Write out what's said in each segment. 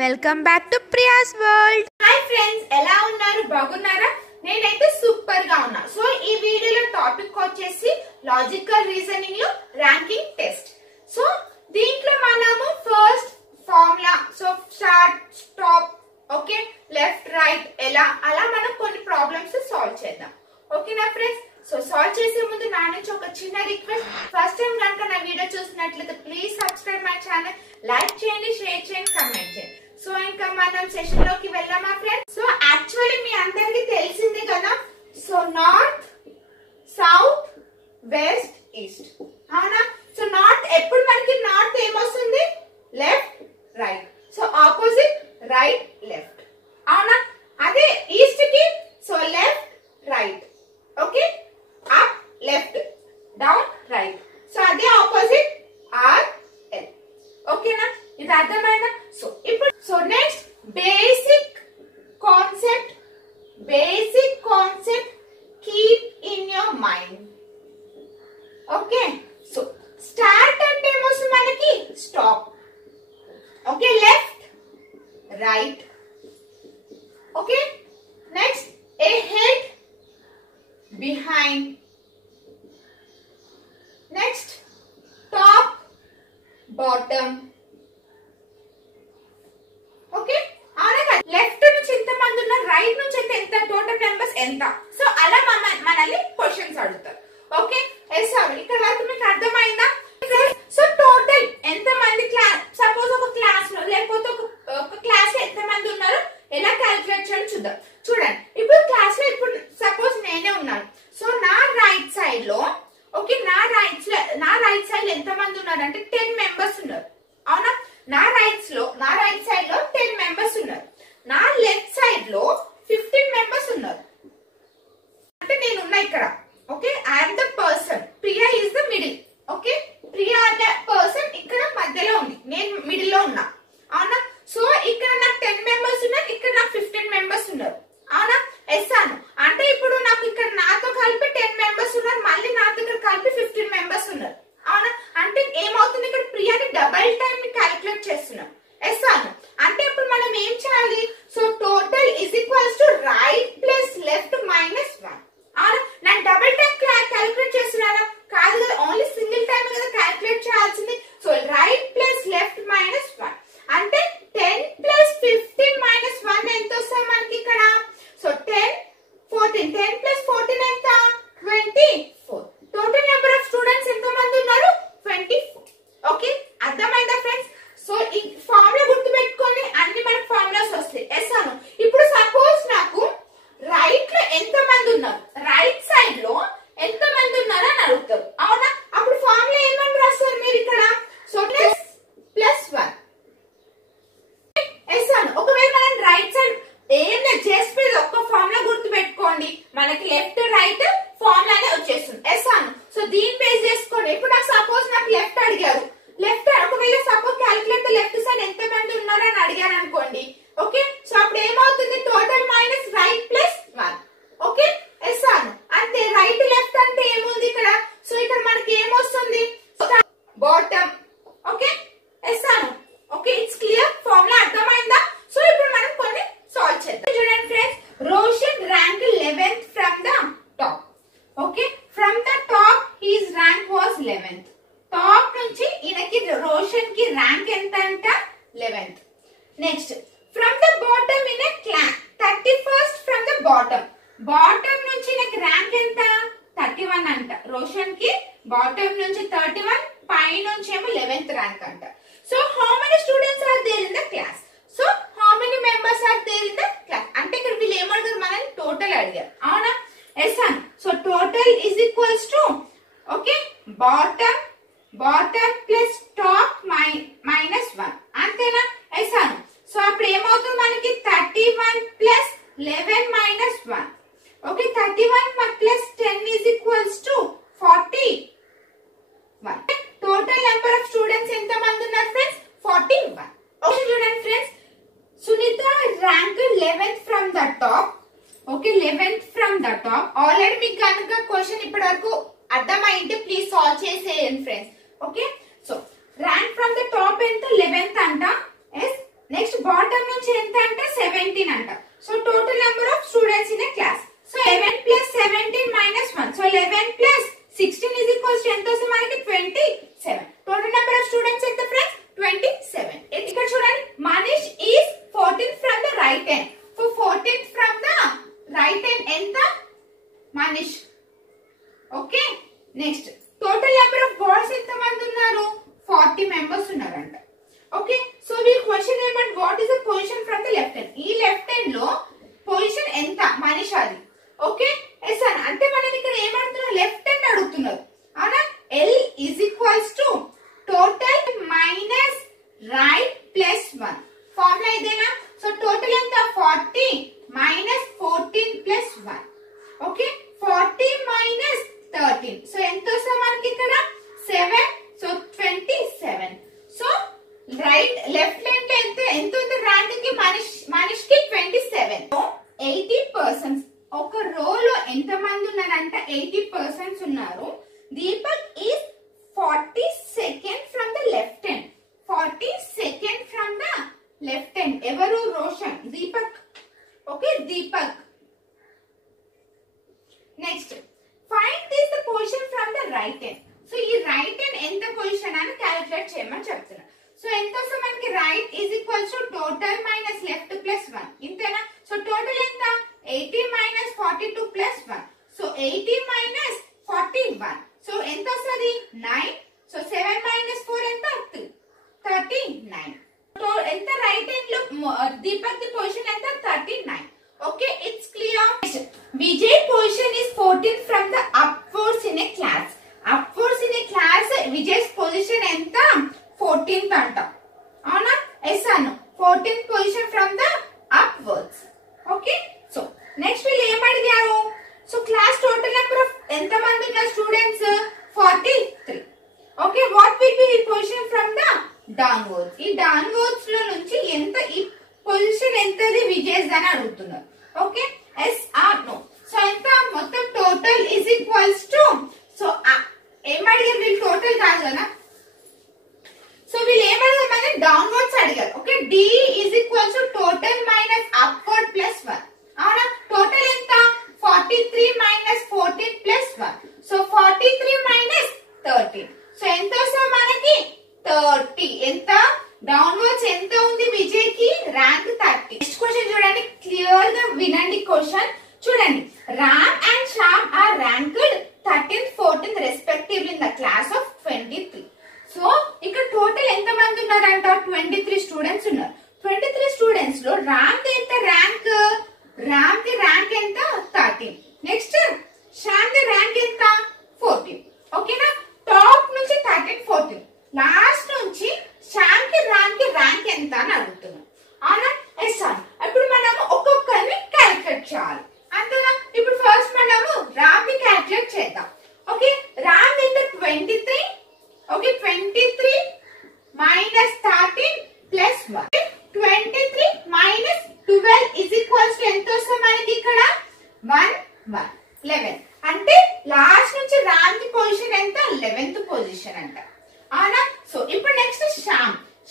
Welcome back to Priya's world. Hi friends, ఎలా ఉన్నారు? బాగున్నారా? నేనైతే సూపర్ గా ఉన్నా. సో ఈ వీడియోలో టాపిక్ వచ్చేసి లాజికల్ రీజనింగ్ లో ర్యాంకింగ్ టెస్ట్. సో దీంట్లో మనము first formula, so start stop, okay, left right ఎలా అలా మనం కొన్ని ప్రాబ్లమ్స్ సాల్వ్ చేద్దాం. ఓకేనా ఫ్రెండ్స్? సో సాల్వ్ చేసే ముందు నా నుంచి ఒక చిన్న రిక్వెస్ట్, ఫస్ట్ టైం కనుక నా వీడియో చూసినట్లయితే please subscribe my channel, like చేయండి, షేర్ చేయండి, కమెంట్ చేయండి. సో ఇంకా మనం సెషన్ లోకి వెళ్దామా ఫ్రెండ్స్? సో యాక్చువల్లీ మీ అందరికి తెలిసింది కదా, so north, south, west, east, అవునా? సో నార్త్ ఎప్పుడు మనకి నార్త్ ఏమొస్తుంది? Left right. So opposite right left, అవునా? అదే ఈస్ట్ కి so left right, okay, up left, down right. So అదే ఆపోజిట్ ఆర్ ఎల్. ఓకేనా? ఇది అర్థమైనా? సో ఇప్పుడు so next basic concept keep in your mind. Okay, so start అంటే ఏమొస్తుంది మనకి? Stop. Okay, left right. Okay, next ahead, behind, next top, bottom. Okay, అవునా? Left నుంచి ఎంత మంది ఉన్నారు, రైట్ నుంచి ఎంత, టోటల్ మెంబర్స్ ఎంత. సో అలా మనల్ని క్వశ్చన్స్ అడుగుతారు. ఓకే, ఎస్ అవును. ఇక్కడ వరకు మీకు అర్థమైందా? సో టోటల్ ఎంత మంది క్లాస్, సపోజ్ ఒక క్లాస్ లో లేకపోతే ఒక క్లాస్ లో ఎంత మంది ఉన్నారు ఎలా క్యాలిక్యులేట్ చేయాలి చూద్దాం. చూడండి, ఇప్పుడు క్లాస్ లో ఇప్పుడు సపోజ్ నేనే ఉన్నాను. సో నా రైట్ సైడ్ లో, ఓకే, నా రైట్ సైడ్ ఎంత మంది ఉన్నారు అంటే 10 మెంబర్స్ ఉన్నారు, అవునా? నా రైట్ సైడ్ లో 10 మెంబర్స్ ఉన్నారు. నా లెఫ్ట్ సైడ్ లో 15 మెంబర్స్ ఉన్నారు. అంటే నేను ఉన్నా ఇక్కడ. Okay, I'm the person, Priya is the middle. Okay, Priya అనే పర్సన్ ఇక్కడ మధ్యలో ఉంది, నేను మిడిల్ లో ఉన్నా, అవునా? సో ఇక్కడ నాకు 10 మెంబర్స్ ఉన్నారు, ఇక్కడ నాకు 15 మెంబర్స్ ఉన్నారు, అవునా? ఎస్ అను. అంటే ఇప్పుడు నాకు ఇక్కడ నాతో కలిపి 10 మెంబర్స్ ఉన్నారు, మళ్ళీ నాతో ఇక్కడ కలిపి 15 మెంబర్స్ ఉన్నారు, అవునా? అంటే ఏమవుతుంది, ఇక్కడ ప్రియాని డబల్ టైం ని క్యాలిక్యులేట్ చేస్తున్నాం. ఎస్ అను. అంటే ఇప్పుడు మనం ఏం చేయాలి? So total is equals to right plus left minus 1, అవునా? నేను డబల్ టైం క్యాలిక్యులేట్ చేస్తున్నానా? కాదు కదా, ఓన్లీ సింగిల్ టైం కదా క్యాలిక్యులేట్ చేయాల్సింది. So right plus left minus 1 అంటే 10 ప్లస్ 15 మైనస్ 1 ఎంత వస్తుంది మనకి ఇక్కడ? సో 10 14, 10 ప్లస్ 14 ఎంత? 24. టోటల్ నెంబర్ ఆఫ్ స్టూడెంట్స్ ఎంత మంది ఉన్నారు? 24. ఓకే, అర్థమైందా ఫ్రెండ్స్? సో ఈ ఫార్ములా గుర్తుపెట్టుకొని అన్ని మనకి ఫార్ములాస్ వస్తాయి. ఎస్ అను. ఇప్పుడు సపోజ్ నాకు రైట్ లో ఎంత మంది ఉన్నారు, రైట్ సైడ్ లో ఎంత మంది ఉన్నారు అని అడుగుతారు, అవునా? అప్పుడు ఫార్ములా ఏమని రాస్తారు మీరు ఇక్కడ? So plus 1. ఒకవేళ మనం రైట్ సైడ్ ఏం జస్ట్ ఒక్క ఫార్ములా గుర్తు పెట్టుకోండి, మనకి లెఫ్ట్ రైట్ ఫార్ములానే వచ్చేస్తుంది. ఎస్ అను. సో దీన్ని బేస్ చేసుకోండి. ఇప్పుడు నాకు సపోజ్ నాకు లెఫ్ట్ అడిగారు, ఒకవేళ సపోజ్ క్యాలిక్యులేట్ లెఫ్ట్ సైడ్ ఎంత మంది ఉన్నారు అని అడిగారు అనుకోండి. ఓకే, సో అప్పుడు ఏమవుతుంది? Total minus right plus 1. Okay, yes Anu. అంతే, రైట్ లెఫ్ట్ అంటే ఏముంది ఇక్కడ? సో ఇక్కడ మనకి ఏమొస్తుంది? Bottom. Okay, yes or no. Okay, it's clear. Formula అర్థమైందా? సో ఇప్పుడు మనం కొన్ని సాల్వ్ చేద్దాం. చూడండి friends, Roshan rank 11th from the top. Okay, from the top his rank was 11th. Top నుంచి ఈయనకి రోషన్ కి ర్యాంక్ ఎంత అంట? 11th. Next from the bottom in a class 31st from the bottom. Bottom నుంచి ఈయనకి ర్యాంక్ ఎంత? 31 అంట. రోషన్ కి బాటమ్ నుంచి 31, పై నుంచి ఏమో 11th ర్యాంక్ అంట. So how many students are there in the class? So how many members are there in the class అంటే ఇక్కడ వీళ్ళు ఏమడిగారు? మనల్ని టోటల్ అడిగారు, అవునా? Yes an. So total is equals to, okay, bottom plus top minus 1, అంతేనా? ఎస్ అన్. So అప్పుడు ఏమవుతుంది మనకి? 31 plus 11 minus 1. Okay, 31 plus 10 is equals to 41. Total number of students ఎంత మంది ఉన్నారు ఫ్రెండ్స్? 41. ఓకే, చూడండి friends, Sunitha rank 11th from the top. Okay, 11th from the top. Already మీకు కనుక క్వశ్చన్ ఇప్పటి వరకు అర్థమైంటే ప్లీజ్ సాల్వ్ చేసేయండి friends. Okay, so rank from the top ఎంత? 11th అంట. Yes, next bottom okay so we question ఏమంటే what is the position from the left hand. ఈ లెఫ్ట్ హ్యాండ్ లో పొజిషన్ ఎంత మనీష్ అది. ఓకే ఎస్ అన్న అంటే మనం ఇక్కడ ఏమంటున్నారు లెఫ్ట్ హ్యాండ్ అడుగుతున్నారు అవునా. L is equals to total minus right plus 1 formula ఇదేనా. సో టోటల్ ఎంత 40 minus 14 plus 1. Okay 40 minus 13 so ఎంత వస్తుంది మనకి ఇక్కడ 7 so 27. So right left hand లో ఎంత ఉంది ర్యాంక్ కి మనీష్ కి 27. 80% ఒక రో లో ఎంత మంది ఉన్నారంటే 80% ఉన్నారు. Deepak is 42nd from the left hand. 42nd from the left hand ఎవరు Roshan Deepak. Okay Deepak. Next find this the position from the right hand. So ఈ రైట్ హ్యాండ్ ఎంత పొజిషన్ అని క్యాలిక్యులేట్ చేయమని చెప్తున్నా. సో ఎంత వస్తుంది మనకి right is equals to total minus left plus 1 ఇంతేనా. సో టోటల్ ఎంత 80 minus 42 plus 1. So 80 minus 41 so ఎంత వస్తుంది 9. సో 7 మైనస్ 4 ఎంత 39. ఎంత రైట్ హ్యాండ్ లో దీపక్ ది పొజిషన్ ఎంత 39. Okay it's clear. Vijay position is 14 from the upwards in a class. Upwards in a class Vijay position ఎంత 14th అంట అవునా. Yes or no 14th position from the upwards. Okay so next వీళ్ళు ఏం అడిగారు. So class total number of ఎంత మంది ఉన్న students 43. Okay what will be position from the downwards. ఈ డౌన్వర్డ్స్ లో నుంచి ఎంత ఈ పొజిషన్ ఎంతది విజయ్ అని అడుగుతున్నారు. Okay yes or no. So ఎంత మొత్తం total is equals to so ఏం అడిగారు వీళ్ళు టోటల్ కాదు కదా. సో వీళ్ళు ఏం అడిగారు మన డౌన్వర్డ్స్ అడిగారు. Okay D is equals to total minus upward plus 1 అవునా. టోటల్ ఎంత 43 minus 14 plus 1. So 43 minus 13 so ఎంత వస్తుంది మనకి 30. ఎంత డౌన్వర్డ్స్ ఎంత ఉంది విజయ్ కి ర్యాంక్ 30. నెక్స్ట్ క్వశ్చన్ చూడండి క్లియర్ గా వినండి క్వశ్చన్ చూడండి. Ram and Shyam are ranked 13th 14th respectively in the class of 23. సో ఇక్కడ టోటల్ ఎంత మంది ఉన్నారంట 23 స్టూడెంట్స్ ఉన్నారు. 23 స్టూడెంట్స్ లో రామ్ ది ఎంత ర్యాంక్ రామ్ ది ర్యాంక్ ఎంత 13. నెక్స్ట్ శ్యామ్ ది ర్యాంక్ ఎంత 14. ఓకేనా టాప్ నుంచి 13 14 లాస్ట్ నుంచి శ్యామ్ కి ర్యాంక్ ఎంత అని అడుగుతున్నాం అవునా. ఎస్ సార్ ఇప్పుడు మనము ఒక్కొక్కరిని క్యాలిక్యులేట్ చేయాలి అంతేనా. ఇప్పుడు ఫస్ట్ మనము రామ్ ని క్యాలిక్యులేట్ చేద్దాం. ఓకే రామ్ ఎంత 23. Okay 23 minus 13 plus 1. 23 minus 12 is equals to ఎంత వస్తుంది మనకి ఇక్కడ 1 1 11. అంటే లాస్ట్ నుంచి రామ్ ది పొజిషన్ ఎంత 11th పొజిషన్ అంట అవునా. సో ఇప్పుడు నెక్స్ట్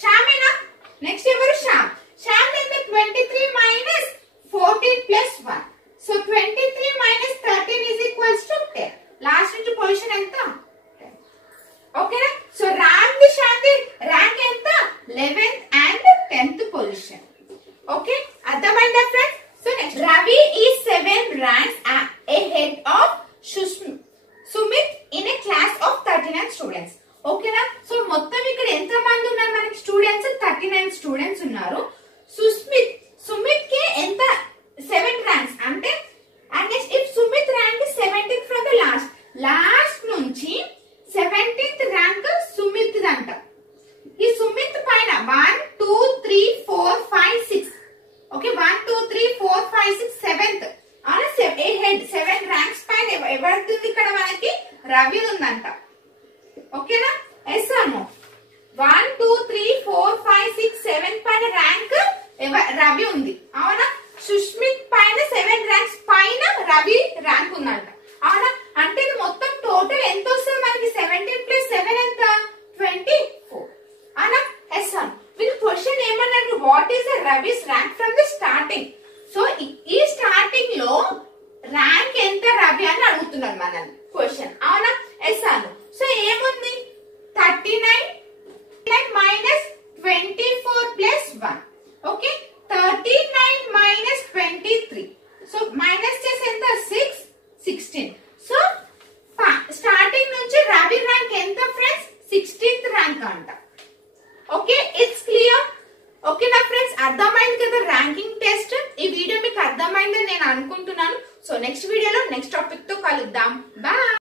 శ్యామేనా. నెక్స్ట్ ఎవరు శ్యామ్ ఎంత 23 minus 14 plus 1. So 23 minus 13 is equals to 10. Last నుంచి పొజిషన్ ఎంత 10. ఓకేనా. సో రామ్ ది శ్యామ్ ది ర్యాంక్ ఎంత 11th and 10th position. Okay అర్థమైందా friends. So next Ravi is 7 ranks ahead of Sumit in a class of 39 students. ఓకేనా. సో మొత్తం ఇక్కడ ఎంత మంది ఉన్నారు మనకి స్టూడెంట్స్ 39 స్టూడెంట్స్ ఉన్నారు. సుమిత్ కి ఎంత 7 ranks అంటే and next if Sumit rank 17th from the last నుంచి 17th ర్యాంక్ సుమిత్ దంట. ఈ సుమిత్ పైన 1 2 3 4 5 6 ఓకే 1 2 3 4 5 6 7th అవునా. 7 ర్యాంక్స్ పైన ఎవరిది ఇక్కడ మనకి రవి ఉందంట. ఓకేనా ఎస్ అను 1 2 3 4 5 6 7 పైన ర్యాంక్ రవి ఉంది అవునా. సుష్మిత్ పైన 7 ర్యాంక్స్ పైన రవి ర్యాంక్ ఉందంట అవునా. అంటే ఇది మొత్తం టోటల్ ఎంత వస్తుంది మనకి 17 ప్లస్ 7 ఎంత 24 అవునా. ఎస్ అను వీళ్ళు క్వశ్చన్ ఏమన్నారు what is the Ravi's rank from the starting. So ఈ స్టార్టింగ్ లో ర్యాంక్ ఎంత రవి అని అడుగుతున్నారు మనల్ని క్వశ్చన్ అవునా. ఎస్ అను సో ఏముంది 39 minus 24 plus 1. Okay 39 minus 23 so minus చేసి ఎంత 16. సో స్టార్టింగ్ నుంచి రవి ర్యాంక్ ఎంత ఫ్రెండ్స్ 16th ర్యాంక్ అంట. Okay it's clear. Ranking test. ఈ వీడియో మీకు అర్థమైందని నేను అనుకుంటున్నాను. సో నెక్స్ట్ వీడియోలో నెక్స్ట్ టాపిక్ తో కలుద్దాం. బాయ్.